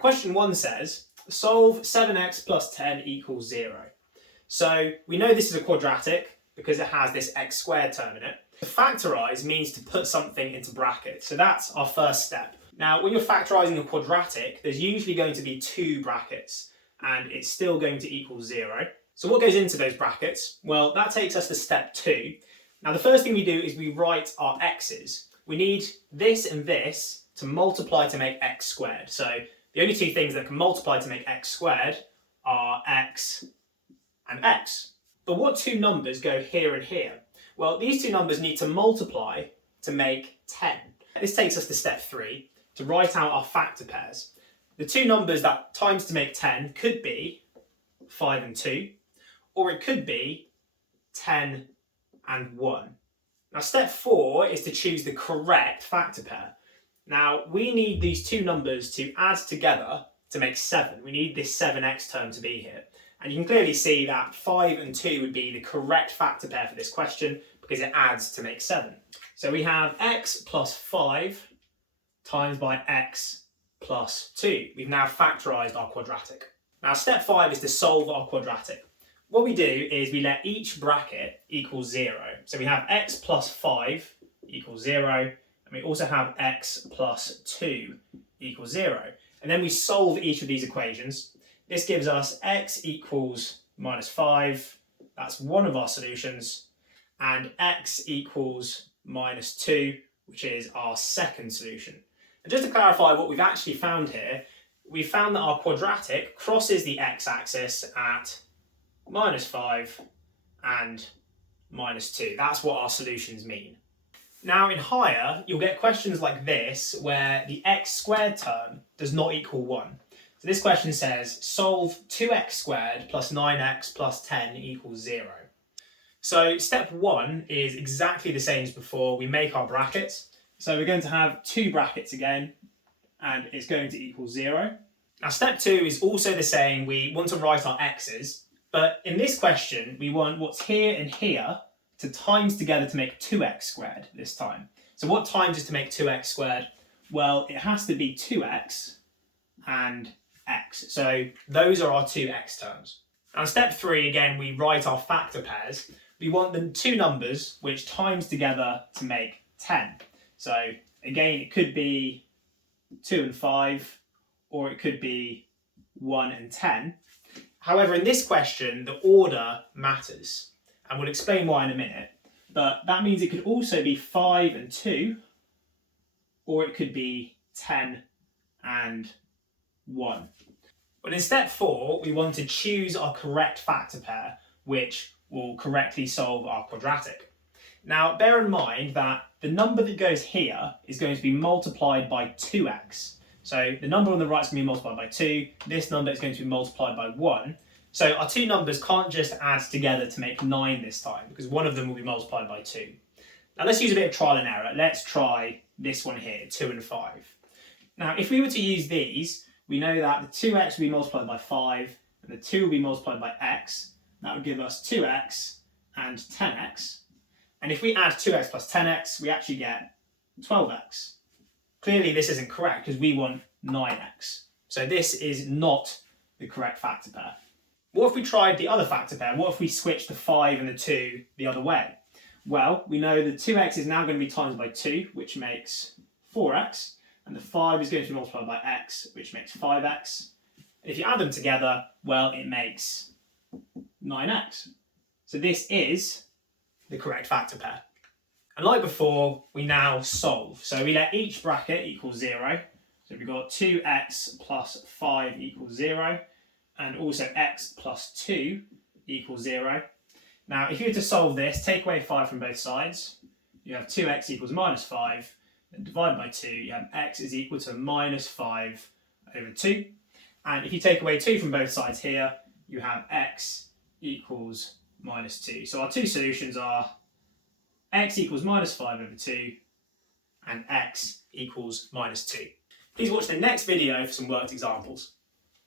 Question 1 says, solve 7x plus 10 equals 0. So we know this is a quadratic because it has this x squared term in it. To factorise means to put something into brackets. So that's our first step. Now, when you're factorising a quadratic, there's usually going to be 2 brackets and it's still going to equal 0. So what goes into those brackets? Well, that takes us to step 2. Now, the first thing we do is we write our x's. We need this and this to multiply to make x squared. So the only 2 things that can multiply to make x squared are x and x. But what 2 numbers go here and here? Well, these 2 numbers need to multiply to make 10. This takes us to step 3, to write out our factor pairs. The 2 numbers that times to make 10 could be 5 and 2, or it could be 10 and 1. Now, step 4 is to choose the correct factor pair. Now, we need these 2 numbers to add together to make 7. We need this 7x term to be here. And you can clearly see that 5 and 2 would be the correct factor pair for this question because it adds to make 7. So we have x plus 5 times by x plus 2. We've now factorised our quadratic. Now, step 5 is to solve our quadratic. What we do is we let each bracket equal 0. So we have x plus 5 equals 0, and we also have x plus 2 equals 0. And then we solve each of these equations. This gives us x equals minus 5, that's one of our solutions, and x equals minus 2, which is our second solution. And just to clarify what we've actually found here, we found that our quadratic crosses the x-axis at minus 5 and minus 2. That's what our solutions mean. Now in higher, you'll get questions like this where the x squared term does not equal 1. So this question says, solve 2x squared plus 9x plus 10 equals 0. So step 1 is exactly the same as before. We make our brackets. So we're going to have 2 brackets again, and it's going to equal 0. Now step 2 is also the same. We want to write our x's, but in this question, we want what's here and here to times together to make 2x squared this time. So what times is to make 2x squared? Well, it has to be 2x and x. So those are our 2 x terms. Now step 3, again, we write our factor pairs. We want the 2 numbers which times together to make 10. So again, it could be 2 and 5, or it could be 1 and 10. However, in this question, the order matters, and we'll explain why in a minute. But that means it could also be 5 and 2, or it could be 10 and 1. But in step 4, we want to choose our correct factor pair, which will correctly solve our quadratic. Now, bear in mind that the number that goes here is going to be multiplied by 2x. So the number on the right is going to be multiplied by 2. This number is going to be multiplied by 1. So our 2 numbers can't just add together to make 9 this time, because one of them will be multiplied by 2. Now let's use a bit of trial and error. Let's try this one here, 2 and 5. Now, if we were to use these, we know that the 2x will be multiplied by 5, and the 2 will be multiplied by x. That would give us 2x and 10x. And if we add 2x plus 10x, we actually get 12x. Clearly, this isn't correct because we want 9x. So this is not the correct factor pair. What if we tried the other factor pair? What if we switched the 5 and the 2 the other way? Well, we know the 2x is now going to be times by 2, which makes 4x. And the 5 is going to be multiplied by x, which makes 5x. And if you add them together, well, it makes 9x. So this is the correct factor pair. And like before, we now solve. So we let each bracket equal 0. So we've got 2x plus 5 equals 0. And also x plus 2 equals 0. Now, if you were to solve this, take away 5 from both sides. You have 2x equals minus 5. Then divide by 2, you have x is equal to minus 5 over 2. And if you take away 2 from both sides here, you have x equals minus 2. So our 2 solutions are x equals minus 5 over 2 and x equals minus 2. Please watch the next video for some worked examples.